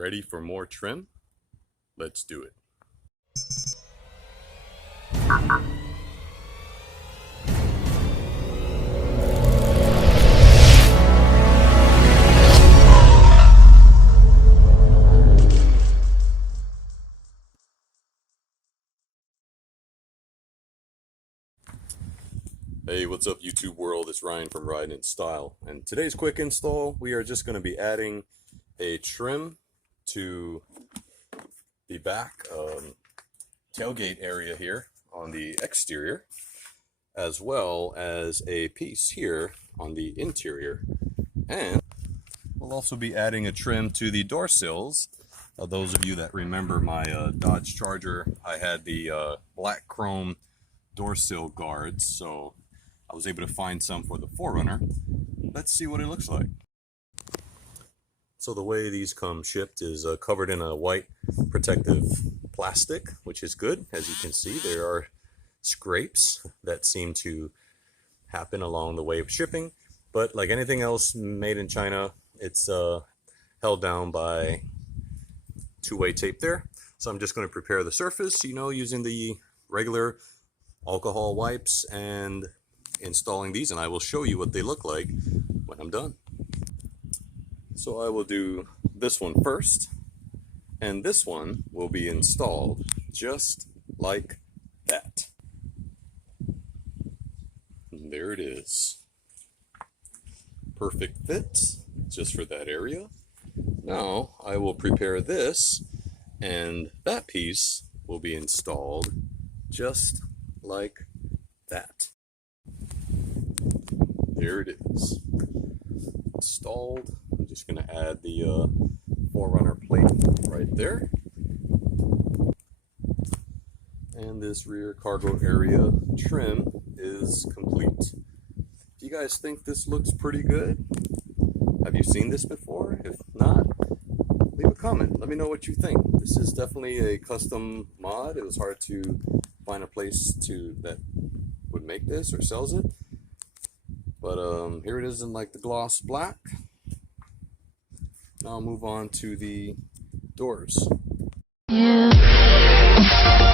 Ready for more trim? Let's do it. Hey, what's up YouTube world? It's Ryan from Ride in Style, and today's quick install, we are just going to be adding a trim to the back tailgate area here on the exterior, as well as a piece here on the interior, and we'll also be adding a trim to the door sills. Those of you that remember my Dodge Charger, I had the black chrome door sill guards, so I was able to find some for the 4runner. Let's see what it looks like. So the way these come shipped is covered in a white protective plastic, which is good. As you can see, there are scrapes that seem to happen along the way of shipping, but like anything else made in China, it's held down by two-way tape there. So I'm just going to prepare the surface, using the regular alcohol wipes and installing these, and I will show you what they look like when I'm done. So I will do this one first, and this one will be installed just like that. And there it is. Perfect fit just for that area. Now I will prepare this, and that piece will be installed just like that. There it is, installed. I'm just going to add the 4runner plate right there. And this rear cargo area trim is complete. Do you guys think this looks pretty good? Have you seen this before? If not, leave a comment. Let me know what you think. This is definitely a custom mod. It was hard to find a place that would make this or sells it. But here it is in like the gloss black. Now I'll move on to the doors. Yeah.